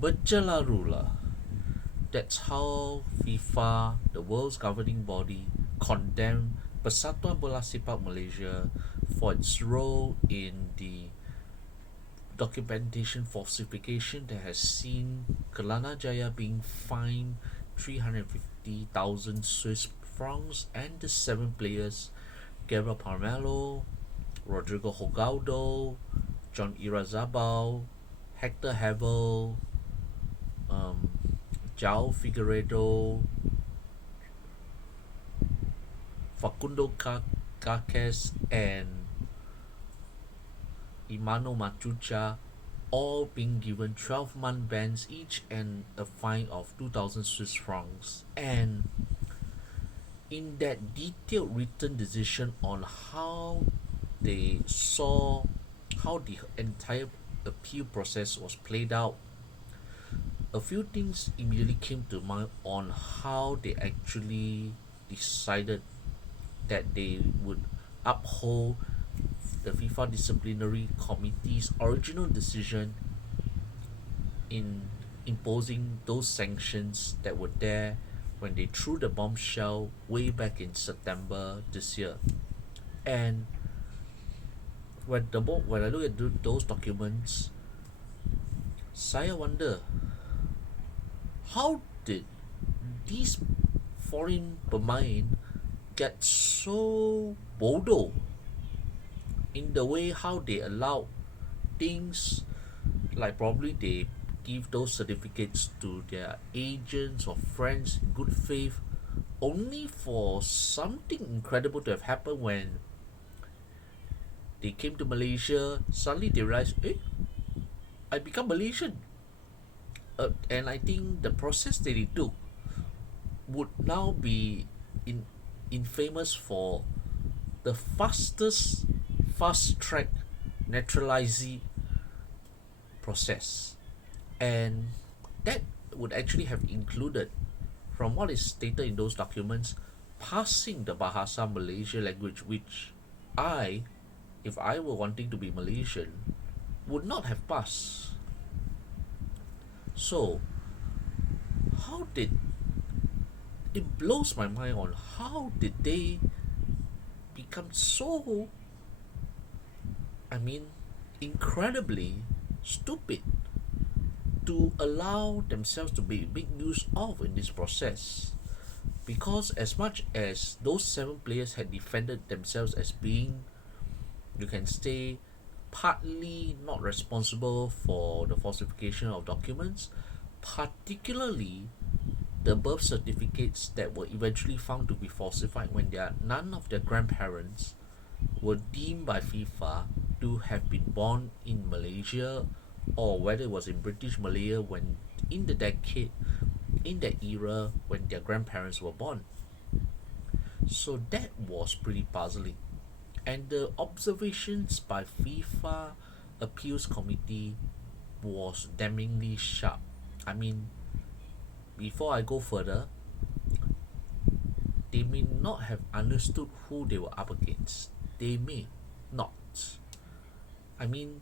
Berjalarulah. That's how FIFA, the world's governing body, condemned Persatuan Bola Sepak Malaysia for its role in the documentation falsification that has seen Kelana Jaya being fined 350,000 Swiss francs and the seven players Gabriel Parmelo, Rodrigo Hogaldo, John Irazabal, Hector Havel, um, Jao Figueiredo, Facundo Caques, and Imano Matucha, all being given 12-month bans each and a fine of 2,000 Swiss francs. And in that detailed written decision on how they saw how the entire appeal process was played out, a few things immediately came to mind on how they actually decided that they would uphold the FIFA disciplinary committee's original decision in imposing those sanctions that were there when they threw the bombshell way back in September this year. And when I look at those documents, saya wonder, how did these foreign pemain get so bodoh in the way how they allow things like probably they give those certificates to their agents or friends in good faith, only for something incredible to have happened when they came to Malaysia. Suddenly they realized, I become Malaysian. And I think the process that they took would now be in infamous for the fast track naturalizing process. And that would actually have included, from what is stated in those documents, passing the Bahasa Malaysia language, which I, if I were wanting to be Malaysian, would not have passed. So, how did it blows my mind on how did they become so, I mean, incredibly stupid to allow themselves to be made use of in this process? Because as much as those seven players had defended themselves as being, you can say, partly not responsible for the falsification of documents, particularly the birth certificates that were eventually found to be falsified when none of their grandparents were deemed by FIFA to have been born in Malaysia, or whether it was in British Malaya when in the decade in that era when their grandparents were born. So that was pretty puzzling. And the observations by FIFA appeals committee was damningly sharp. I mean, before I go further, they may not have understood who they were up against. They may not. I mean,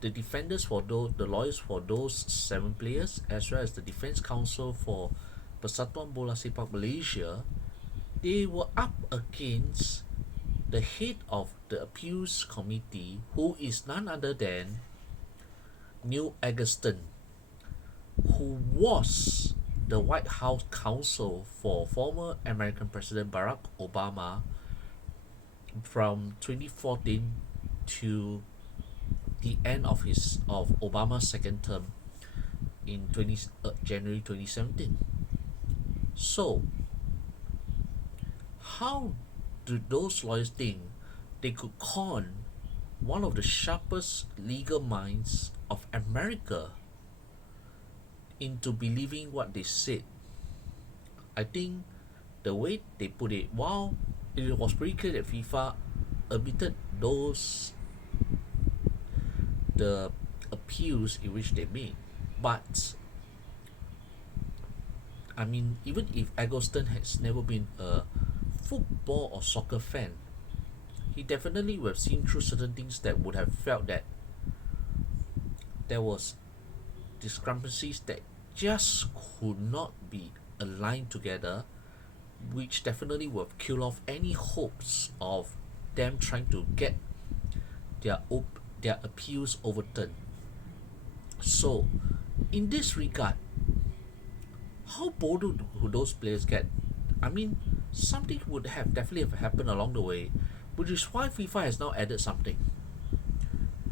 the defenders for the lawyers for those seven players, as well as the defense counsel for Persatuan Bola Sepak Malaysia, they were up against the head of the appeals committee, who is none other than Neil Eggleston, who was the White House counsel for former American President Barack Obama from 2014 to the end of Obama's second term in January 2017. So, how do those lawyers think they could con one of the sharpest legal minds of America into believing what they said? I think the way they put it, while it was pretty clear that FIFA admitted the appeals in which they made, but I mean, even if Eggleston has never been a football or soccer fan, he definitely would have seen through certain things that would have felt that there was discrepancies that just could not be aligned together, which definitely will kill off any hopes of them trying to get their appeals overturned. So, in this regard, how bold would those players get? I mean, something would have definitely have happened along the way, which is why FIFA has now added something.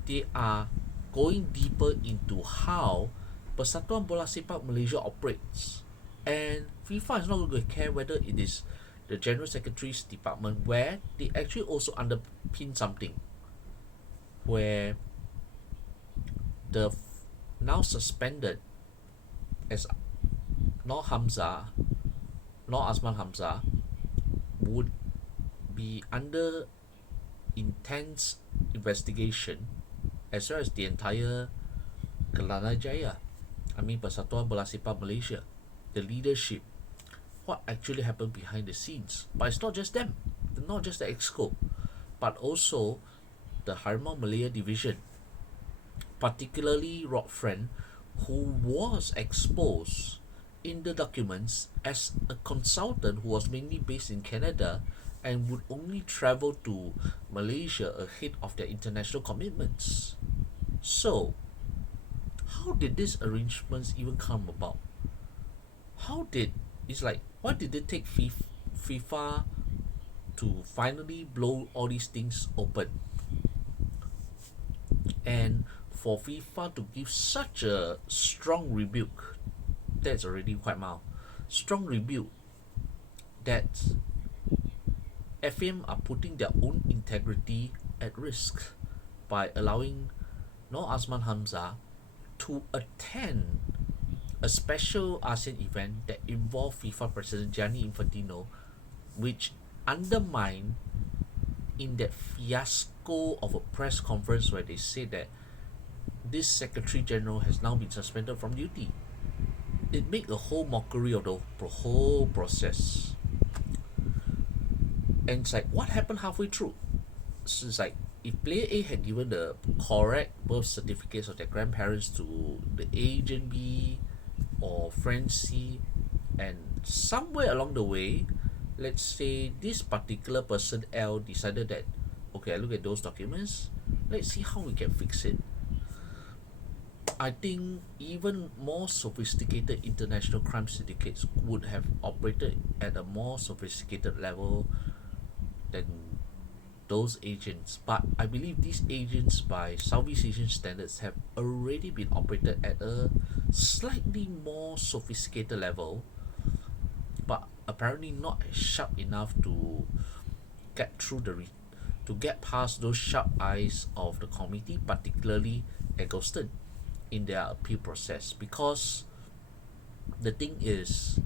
They are going deeper into how Persatuan Bola Sepak Malaysia operates. And FIFA is not going to care whether it is the General Secretary's department, where they actually also underpin something where the now suspended as Nor Hamzah, Nor Azman Hamzah, would be under intense investigation, as well as the entire Kelana Jaya. I mean, Persatuan Bola Sepak Malaysia, the leadership, what actually happened behind the scenes. But it's not just them, not just the EXCO, but also the Harimau Malaya division, particularly Rod Friend, who was exposed in the documents as a consultant who was mainly based in Canada and would only travel to Malaysia ahead of their international commitments. So, how did these arrangements even come about? How did it's like why did it take FIFA to finally blow all these things open? And for FIFA to give such a strong rebuke, that's already quite mild. Strong rebuke that FM are putting their own integrity at risk by allowing Nor Azman Hamzah to attend a special ASEAN event that involved FIFA President Gianni Infantino, which undermined in that fiasco of a press conference where they said that this Secretary General has now been suspended from duty. It made a whole mockery of the whole process. And it's like, what happened halfway through? So it's like, if player A had given the correct birth certificates of their grandparents to the agent B or friend C, and somewhere along the way, let's say this particular person L decided that, okay, I look at those documents, let's see how we can fix it. I think even more sophisticated international crime syndicates would have operated at a more sophisticated level than those agents. But I believe these agents, by Southeast Asian standards, have already been operated at a slightly more sophisticated level, but apparently not sharp enough to get through to get past those sharp eyes of the committee, particularly Eggleston, in their appeal process. Because the thing is,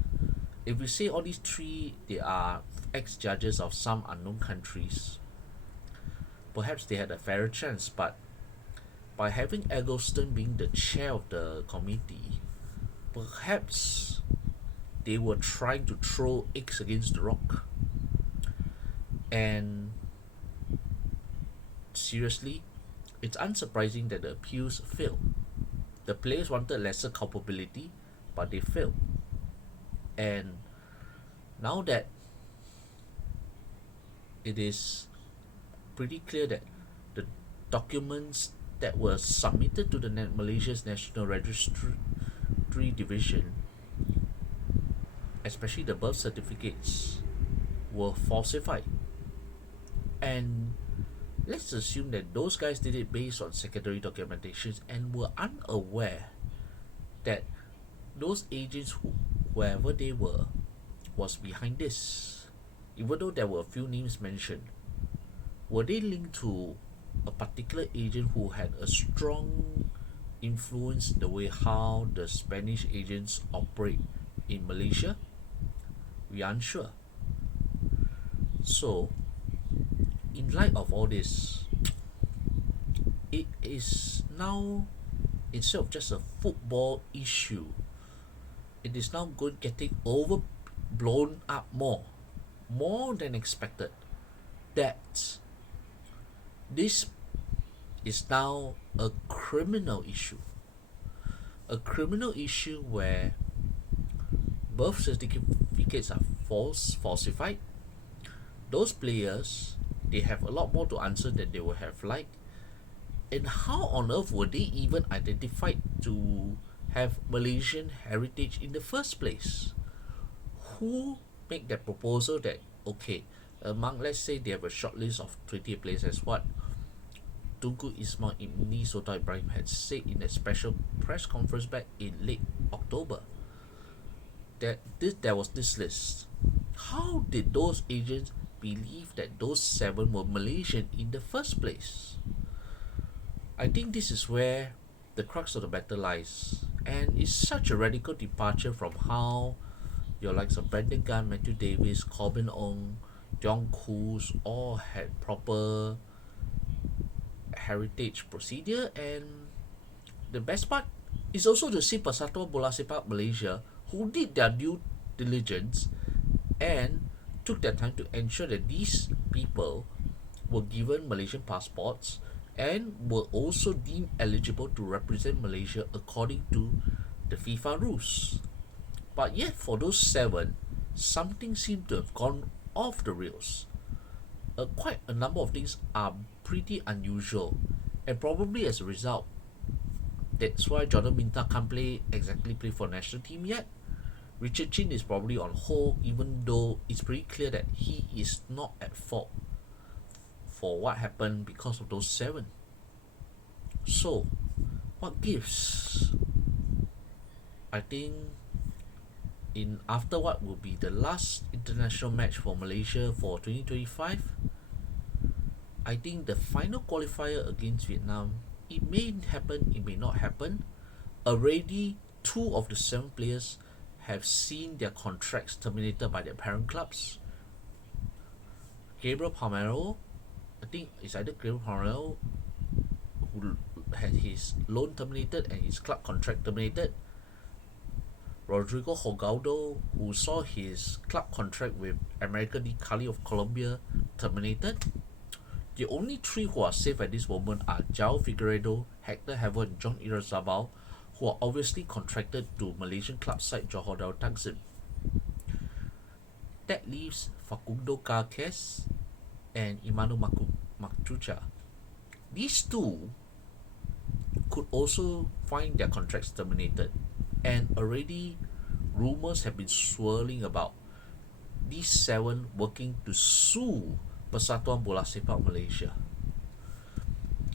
if we say all these three, they are ex-judges of some unknown countries, perhaps they had a fairer chance. But by having Eggleston being the chair of the committee, perhaps they were trying to throw eggs against the rock. And seriously, it's unsurprising that the appeals failed. The players wanted lesser culpability, but they failed. And now that it is pretty clear that the documents that were submitted to the Malaysia's National Registry Division, especially the birth certificates, were falsified. And let's assume that those guys did it based on secondary documentations and were unaware that those agents, whoever they were, was behind this. Even though there were a few names mentioned, were they linked to a particular agent who had a strong influence in the way how the Spanish agents operate in Malaysia? We are unsure. So, in light of all this, it is now, instead of just a football issue, it is now getting overblown up more than expected. That this is now a criminal issue. a criminal issue where birth certificates are falsified. Those players, they have a lot more to answer than they would have liked. And how on earth were they even identified to have Malaysian heritage in the first place? Who make that proposal that, okay, among, let's say they have a short list of 20 players, as what Tunku Ismail Ibni Sultan Ibrahim had said in a special press conference back in late October, that there was this list. How did those agents believe that those 7 were Malaysian in the first place? I think this is where the crux of the matter lies, and it's such a radical departure from how your likes of Brandon Gunn, Matthew Davis, Corbin Ong, John Koos all had proper heritage procedure. And the best part is also to see Persatuan Bola Sepak Malaysia, who did their due diligence and took their time to ensure that these people were given Malaysian passports and were also deemed eligible to represent Malaysia according to the FIFA rules. But yet for those 7, something seemed to have gone off the rails. Quite a number of things are pretty unusual, and probably as a result, that's why Jordan Minta can't play for national team yet. Richard Chin is probably on hold, even though it's pretty clear that he is not at fault for what happened because of those 7. So, what gives? I think in after what will be the last international match for Malaysia for 2025, I think the final qualifier against Vietnam, it may happen, it may not happen. Already 2 of the 7 players have seen their contracts terminated by their parent clubs. Gabriel Palmeiro, I think it's either Gabriel Palmeiro who had his loan terminated and his club contract terminated. Rodrigo Hogaldo, who saw his club contract with American Di Cali of Colombia terminated. The only 3 who are safe at this moment are João Figueiredo, Hector Havell, and John Irazabal, who are obviously contracted to Malaysian club side Johor Darul Takzim. That leaves Facundo Carques and Imanu Makchucha. These 2 could also find their contracts terminated, and already rumors have been swirling about these 7 working to sue Persatuan Bola Sepak Malaysia.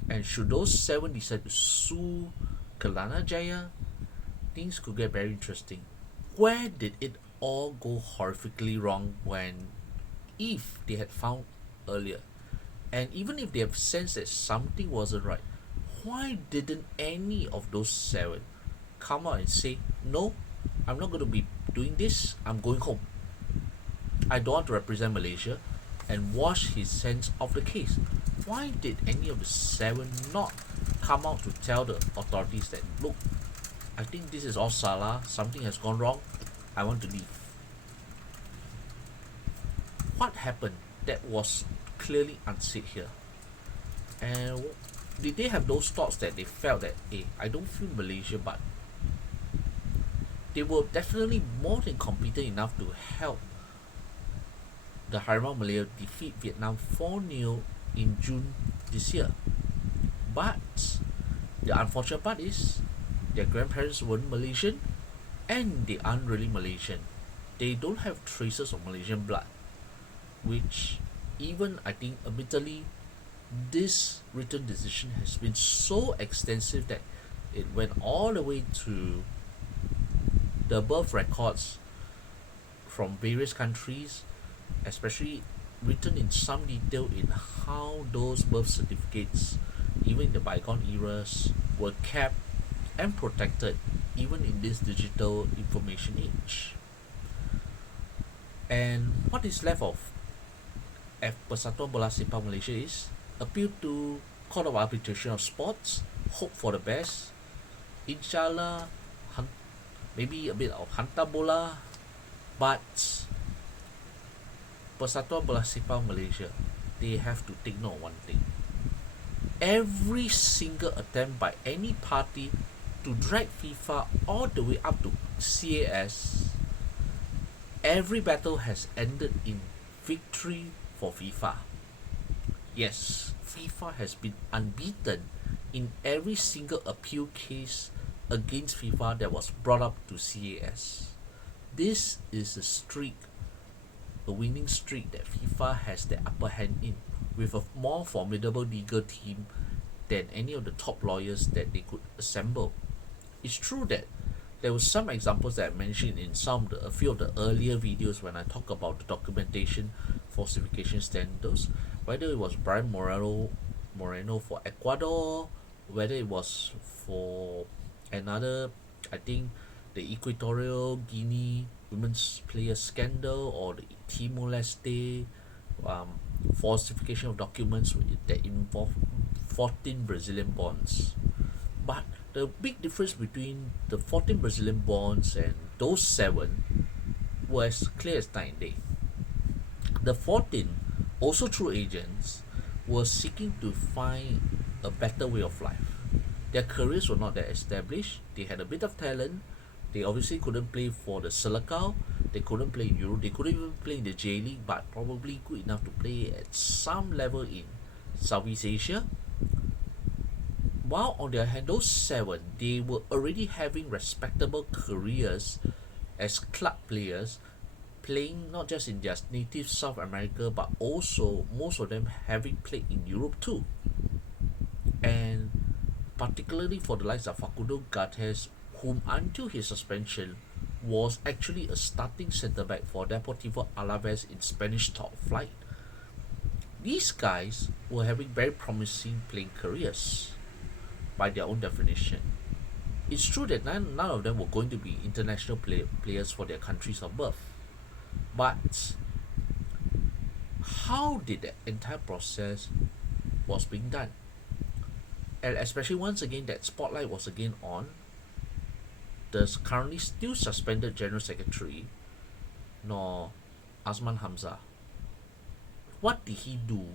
And should those 7 decide to sue Kelana Jaya, things could get very interesting. Where did it all go horrifically wrong when, if they had found earlier, and even if they have sensed that something wasn't right, why didn't any of those 7 come out and say, no, I'm not going to be doing this, I'm going home, I don't want to represent Malaysia, and wash his hands of the case? Why did any of the 7 not come out to tell the authorities that, look, I think this is all salah, something has gone wrong, I want to leave? What happened that was clearly unsaid here? And did they have those thoughts that they felt that, hey, I don't feel Malaysia, but they were definitely more than competent enough to help the Harimau Malaya defeat Vietnam 4-0 in June this year. But the unfortunate part is their grandparents weren't Malaysian, and they aren't really Malaysian. They don't have traces of Malaysian blood, which even, I think, admittedly, this written decision has been so extensive that it went all the way to the birth records from various countries, especially written in some detail in how those birth certificates, even in the bygone eras, were kept and protected even in this digital information age. And what is left of Persatuan Bola Sepak Malaysia is appeal to Court of Arbitration of Sports, hope for the best, inshallah, maybe a bit of hantar bola, but Persatuan Bola Sepak Malaysia, they have to take note of one thing. Every single attempt by any party to drag FIFA all the way up to CAS, every battle has ended in victory for FIFA. Yes, FIFA has been unbeaten in every single appeal case against FIFA that was brought up to CAS. This is a streak, a winning streak that FIFA has the upper hand in, with a more formidable legal team than any of the top lawyers that they could assemble. It's true that there were some examples that I mentioned in a few of the earlier videos when I talk about the documentation falsification scandals, whether it was Brian Moreno for Ecuador, whether it was for another, I think the Equatorial Guinea women's player scandal, or the Timor Leste falsification of documents that involve 14 Brazilian bonds. But the big difference between the 14 Brazilian bonds and those 7 were as clear as night and day. The 14, also through agents, were seeking to find a better way of life. Their careers were not that established. They had a bit of talent. They obviously couldn't play for the Sila. They couldn't play in Europe. They couldn't even play in the J League, but probably good enough to play at some level in Southeast Asia. While on the other hand, those 7, they were already having respectable careers as club players, playing not just in their native South America, but also most of them having played in Europe too. And particularly for the likes of Facundo Gates, whom until his suspension was actually a starting centre-back for Deportivo Alaves in Spanish top flight. These guys were having very promising playing careers by their own definition. It's true that none of them were going to be international players for their countries of birth. But how did the entire process was being done? And especially once again, that spotlight was again on the currently still suspended General Secretary, Nor Azman Hamzah. What did he do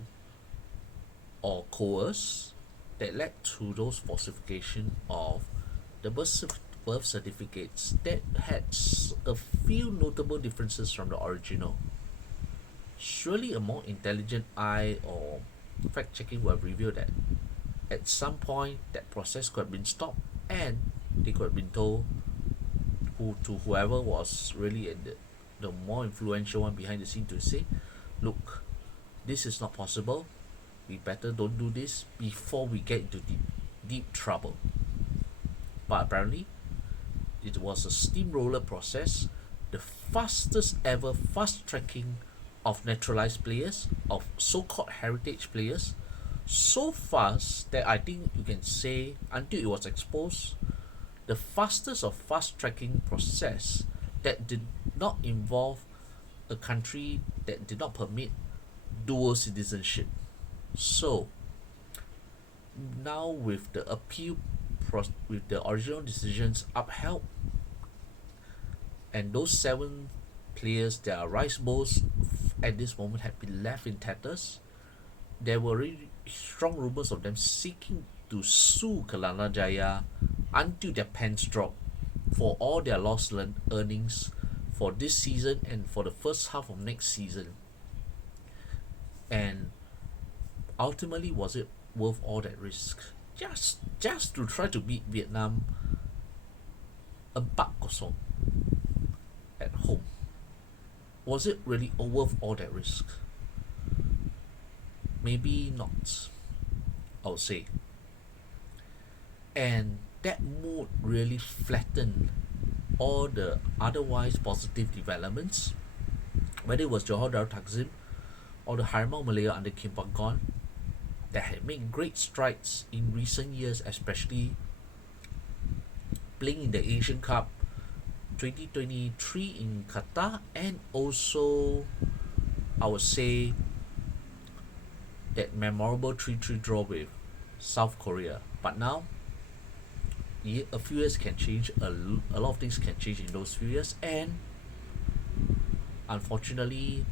or coerce that led to those falsification of the birth certificates that had a few notable differences from the original? Surely a more intelligent eye or fact checking would have revealed that at some point that process could have been stopped, and they could have been told to whoever was really the more influential one behind the scene to say, look, this is not possible. We better don't do this before we get into deep trouble. But apparently, it was a steamroller process, the fastest ever fast tracking of naturalized players, of so-called heritage players, so fast that I think you can say, until it was exposed, the fastest of fast tracking process that did not involve a country that did not permit dual citizenship. So now with the with the original decisions upheld, and those 7 players, their rice bowls at this moment had been left in tatters, there were really strong rumors of them seeking to sue Kelana Jaya until their pants drop for all their lost earnings for this season and for the first half of next season. And ultimately, was it worth all that risk? Just to try to beat Vietnam 4-0 at home. Was it really worth all that risk? Maybe not, I would say. And that mood really flattened all the otherwise positive developments, whether it was Johor Darul Takzim or the Harimau Malaya under Kim Panggon, that had made great strides in recent years, especially playing in the Asian Cup 2023 in Qatar, and also I would say that memorable 3-3 draw with South Korea. But now a few years can change, a lot of things can change in those few years, and unfortunately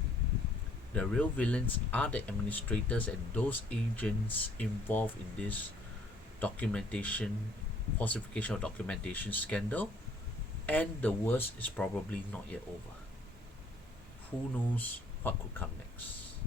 the real villains are the administrators and those agents involved in this documentation falsification of documentation scandal, and the worst is probably not yet over. Who knows what could come next?